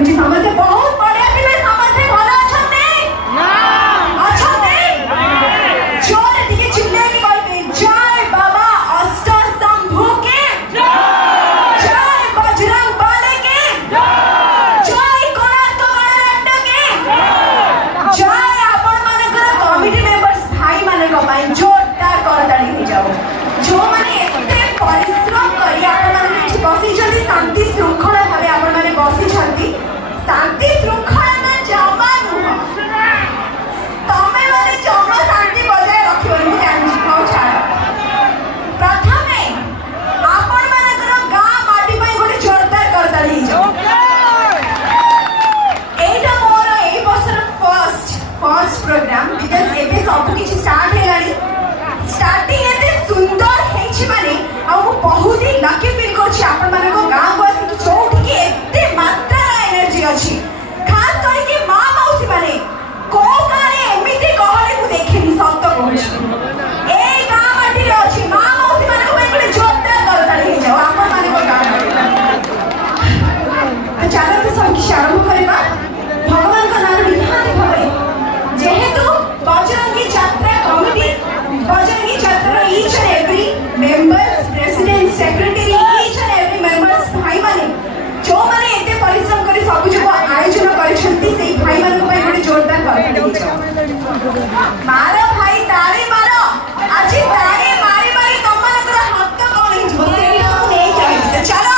करूची समस्ते बहुत बढ़िया पिले समस्ते भलो अछते अछते जोर टिके चिल्ले की कहबे जय बाबा अष्टशंभु के जय बजरंग बली के जय कोणार्क गणनाट्य के जय आपण मानकर कमिटी मेंबर्स भाई माने को पाई जोरदार करताली हो जाओ जो माने एते परिश्रम करी आपण माने एठी बसी जदी शांति श्रृंखला भाबे आपण माने बसी छथि शांति श्रृंखला ना जमा नुह तमे माने जमा शांति बजाय रखियो मु जानि हो छाड़ प्रथमे आपण मानकर गां माटी पई गोटे जोरदार करताली हो एटा मोर एई बसर फर्स्ट प्रोग्राम बिकॉज़ एबे सब किछि स्टार्ट हेलानी स्टार्टिंग एते सुंदर हेछि माने आ मु बहुत ही लकी फील करछि आपण माने को गां को आसी चौठी के एते मात्रा एनर्जी अछि खास करी के मां मौसी माने को गाने एमिति गहले को देखिनी सत्त कहछि ए गां माटी रे अछि मां मौसी माने को एकडे जोरदार करताली हे जाओ आपण माने को गां तो चलो तो सब की आरंभ करबा भगवान का नाम निहाती भाबे जेहेतु बजरंगी यात्रा कमिटी बजरंगी यात्रा each and every members president secretary each and every members भाई माने जो माने एते परिश्रम करी सब जो आयोजन करिसंती सेही भाई माने पई गोटे जोरदार करताली मारो भाई ताली मारो आजी ताली मारी मारी तमनकर हाथ कोन हिजो सेही को नै जाई चलो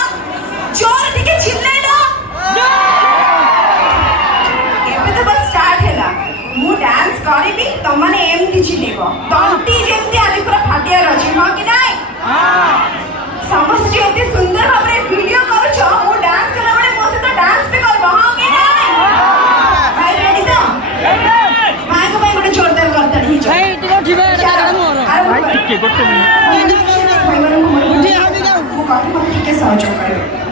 जोर टिके चिल्ले लो एबे तो बस स्टार्ट हैला मु डांस करिबी तमने एमती चिल्लेबो तंटी जेमती आली पूरा फाटिया रछि ह कि नै समस्त एते सुंदर भाबरे वीडियो करूछो मु डांस कला बडे मोसे तो डांस पे करबो ह कि नै भाई रेडी तो भाई को भाई बडे जोरदार करताली हिजो भाई टिको ठिबे भाई टिके गोटे भाई मन को मु कथि के सहयोग करबो